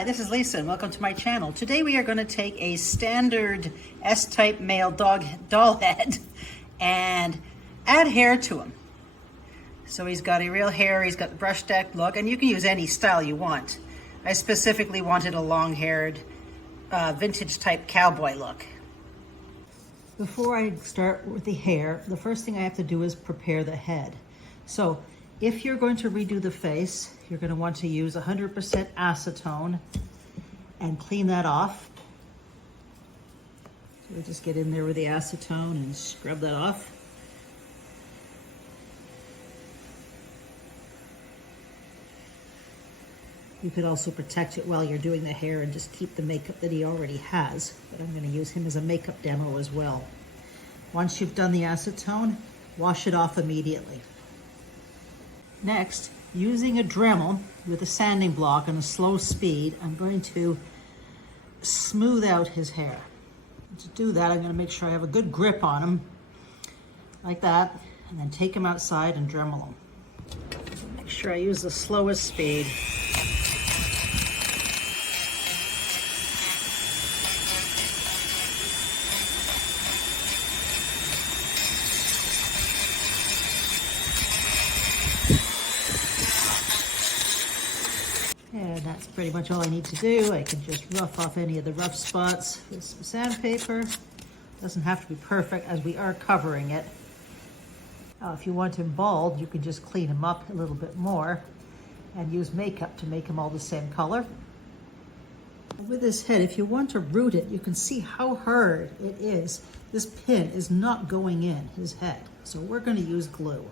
Hi, this is Lisa and welcome to my channel. Today we are going to take a standard S-type male doll head and add hair to him. So he's got a real hair, he's got the brush deck look, and you can use any style you want. I specifically wanted a long-haired, vintage type cowboy look. Before I start with the hair, the first thing I have to do is prepare the head. So if you're going to redo the face, you're going to want to use 100% acetone and clean that off. So we'll just get in there with the acetone and scrub that off. You could also protect it while you're doing the hair and just keep the makeup that he already has. But I'm going to use him as a makeup demo as well. Once you've done the acetone, wash it off immediately. Next, using a Dremel with a sanding block on a slow speed, I'm going to smooth out his hair. To do that, I'm going to make sure I have a good grip on him, like that, and then take him outside and Dremel him. Make sure I use the slowest speed. And that's pretty much all I need to do. I can just rough off any of the rough spots with some sandpaper. Doesn't have to be perfect as we are covering it. If you want him bald, you can just clean him up a little bit more and use makeup to make him all the same color. With this head, if you want to root it, you can see how hard it is. This pin is not going in his head, so we're going to use glue.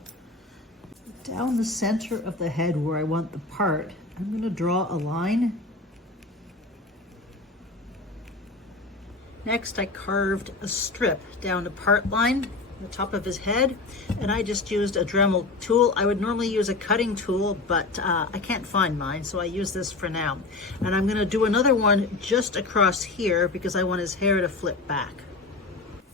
Down the center of the head where I want the part, I'm going to draw a line. Next, I carved a strip down the part line on the top of his head, and I just used a Dremel tool. I would normally use a cutting tool, but I can't find mine, so I use this for now. And I'm going to do another one just across here because I want his hair to flip back.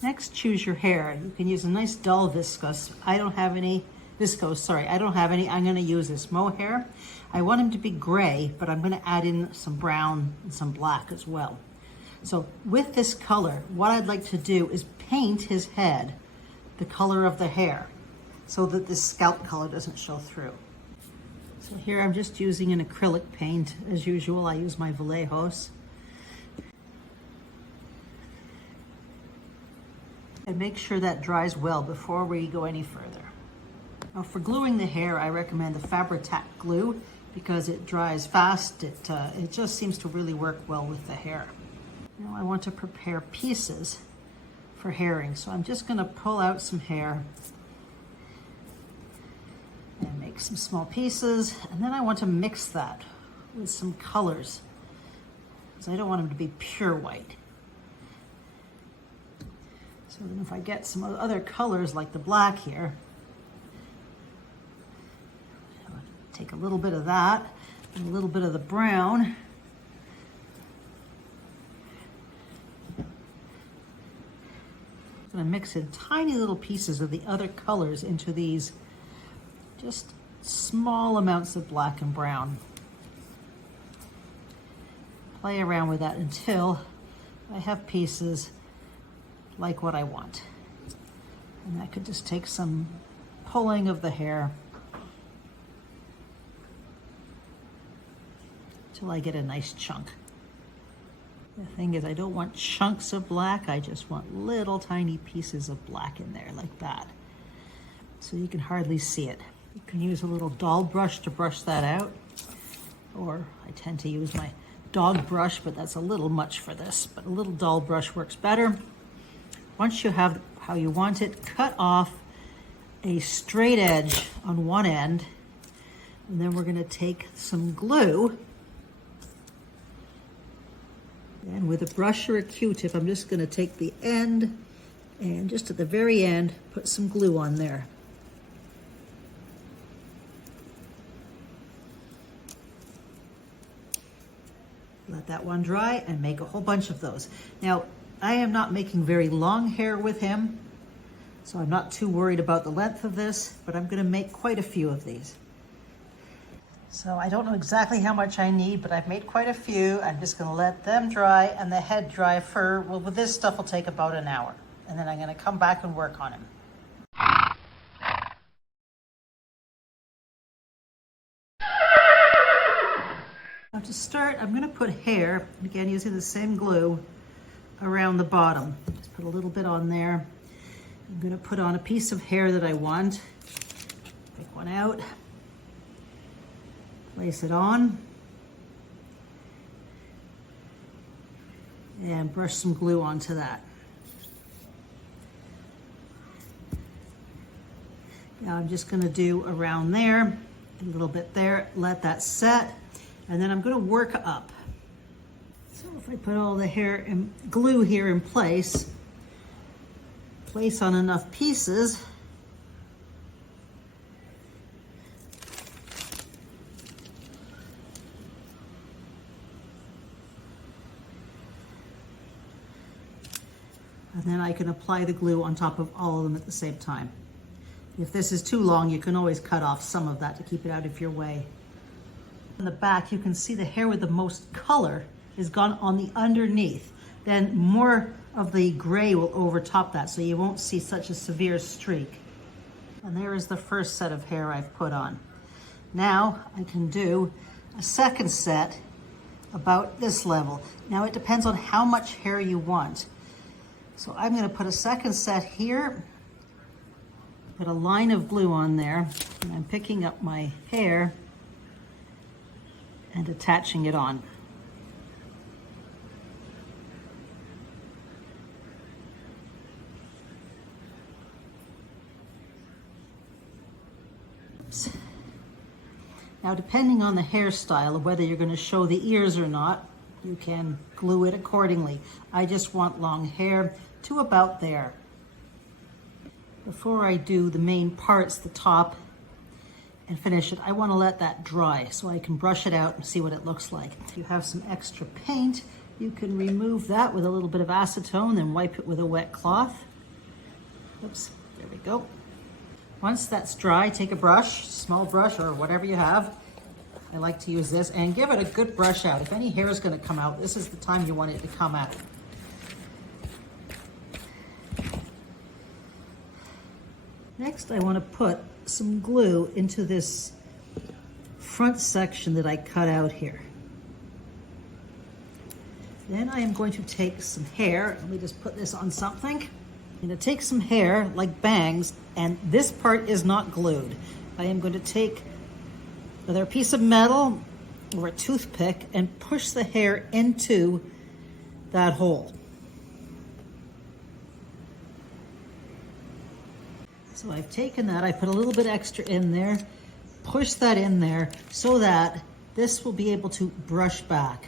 Next, choose your hair. You can use a nice dull viscose. I don't have any. I'm going to use this mohair. I want him to be gray, but I'm going to add in some brown and some black as well. So with this color, what I'd like to do is paint his head the color of the hair so that this scalp color doesn't show through. So here I'm just using an acrylic paint. As usual, I use my Vallejos. And make sure that dries well before we go any further. Now for gluing the hair, I recommend the Fabri-Tac glue because it dries fast. It just seems to really work well with the hair. Now I want to prepare pieces for hairing. So I'm just going to pull out some hair and make some small pieces. And then I want to mix that with some colors because I don't want them to be pure white. So then if I get some other colors like the black here, take a little bit of that and a little bit of the brown. I'm going to mix in tiny little pieces of the other colors into these just small amounts of black and brown. Play around with that until I have pieces like what I want. And that could just take some pulling of the hair till I get a nice chunk. The thing is, I don't want chunks of black, I just want little tiny pieces of black in there like that. So you can hardly see it. You can use a little doll brush to brush that out, or I tend to use my dog brush, but that's a little much for this, but a little doll brush works better. Once you have how you want it, cut off a straight edge on one end, and then we're going to take some glue. And with a brush or a Q-tip, I'm just going to take the end and just at the very end, put some glue on there. Let that one dry and make a whole bunch of those. Now, I am not making very long hair with him, so I'm not too worried about the length of this, but I'm going to make quite a few of these. So I don't know exactly how much I need, but I've made quite a few. I'm just gonna let them dry and the head dry for, well, with this stuff will take about an hour. And then I'm gonna come back and work on him. Now to start, I'm gonna put hair, again using the same glue, around the bottom. Just put a little bit on there. I'm gonna put on a piece of hair that I want. Pick one out. Place it on. And brush some glue onto that. Now I'm just gonna do around there, a little bit there, let that set, and then I'm gonna work up. So if I put all the hair and glue here in place on enough pieces, and then I can apply the glue on top of all of them at the same time. If this is too long, you can always cut off some of that to keep it out of your way. In the back, you can see the hair with the most color is gone on the underneath. Then more of the gray will overtop that, so you won't see such a severe streak. And there is the first set of hair I've put on. Now I can do a second set about this level. Now it depends on how much hair you want. So I'm gonna put a second set here, put a line of glue on there, and I'm picking up my hair and attaching it on. Oops. Now, depending on the hairstyle of whether you're going to show the ears or not, you can glue it accordingly. I just want long hair to about there. Before I do the main parts, the top, and finish it, I want to let that dry so I can brush it out and see what it looks like. If you have some extra paint, you can remove that with a little bit of acetone and wipe it with a wet cloth. Oops, there we go. Once that's dry, take a brush, small brush or whatever you have. I like to use this, and give it a good brush out. If any hair is going to come out, this is the time you want it to come out. Next, I want to put some glue into this front section that I cut out here. Then I am going to take some hair. Let me just put this on something. I'm going to take some hair, like bangs, and this part is not glued. I am going to take either a piece of metal or a toothpick and push the hair into that hole. So I've taken that, I put a little bit extra in there, push that in there so that this will be able to brush back.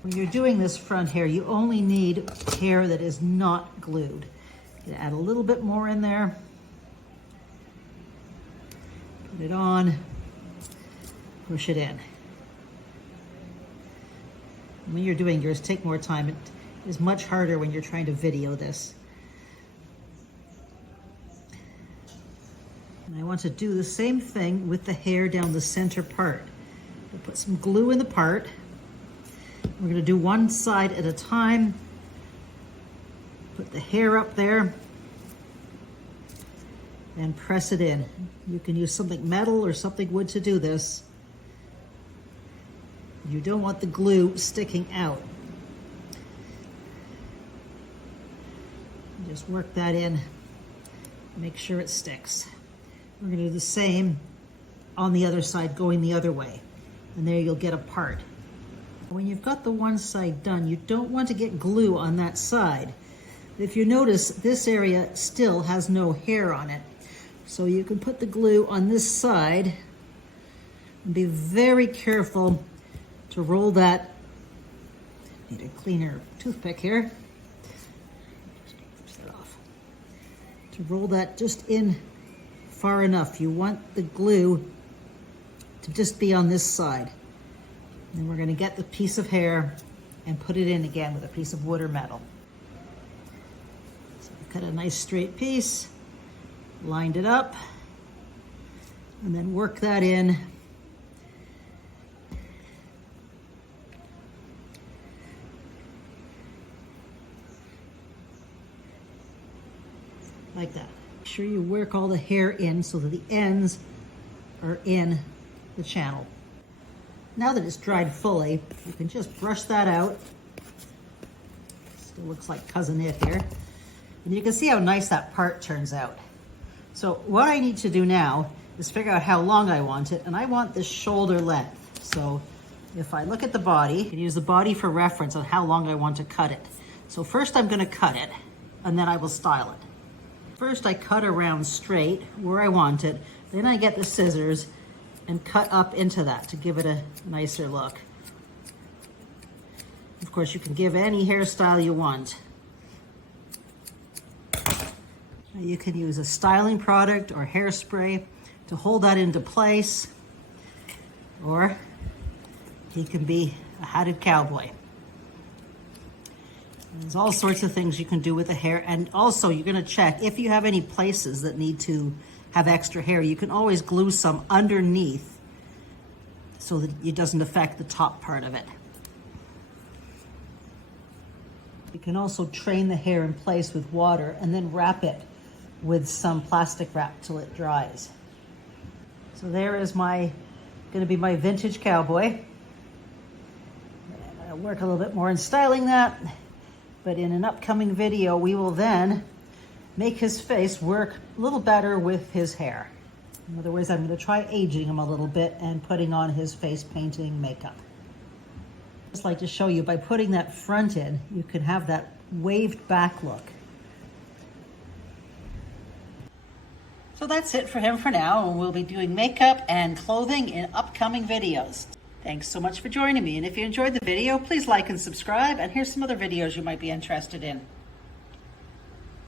When you're doing this front hair, you only need hair that is not glued. You add a little bit more in there, put it on, push it in. When you're doing yours, take more time. It is much harder when you're trying to video this. And I want to do the same thing with the hair down the center part. We'll put some glue in the part. We're going to do one side at a time. Put the hair up there and press it in. You can use something metal or something wood to do this. You don't want the glue sticking out. Just work that in, make sure it sticks. We're going to do the same on the other side, going the other way. And there you'll get a part. When you've got the one side done, you don't want to get glue on that side. If you notice, this area still has no hair on it. So you can put the glue on this side and be very careful to roll that. Need a cleaner toothpick here. Just get that off. To roll that just in far enough. You want the glue to just be on this side. Then we're going to get the piece of hair and put it in again with a piece of wood or metal. So I cut a nice straight piece, lined it up, and then work that in like that. Make sure you work all the hair in so that the ends are in the channel. Now that it's dried fully, you can just brush that out. Still looks like Cousin It here. And you can see how nice that part turns out. So what I need to do now is figure out how long I want it, and I want this shoulder length. So if I look at the body, I can use the body for reference on how long I want to cut it. So first I'm gonna cut it, and then I will style it. First I cut around straight where I want it, then I get the scissors and cut up into that to give it a nicer look. Of course, you can give any hairstyle you want. You can use a styling product or hairspray to hold that into place, or he can be a hatted cowboy. There's all sorts of things you can do with the hair, and also you're going to check if you have any places that need to have extra hair. You can always glue some underneath so that it doesn't affect the top part of it. You can also train the hair in place with water and then wrap it with some plastic wrap till it dries. So there is going to be my vintage cowboy. I'll work a little bit more in styling that, but in an upcoming video, we will then make his face work a little better with his hair. In other words, I'm going to try aging him a little bit and putting on his face painting makeup. Just like to show you, by putting that front in, you can have that waved back look. So that's it for him for now, and we'll be doing makeup and clothing in upcoming videos. Thanks so much for joining me, and if you enjoyed the video, please like and subscribe, and here's some other videos you might be interested in.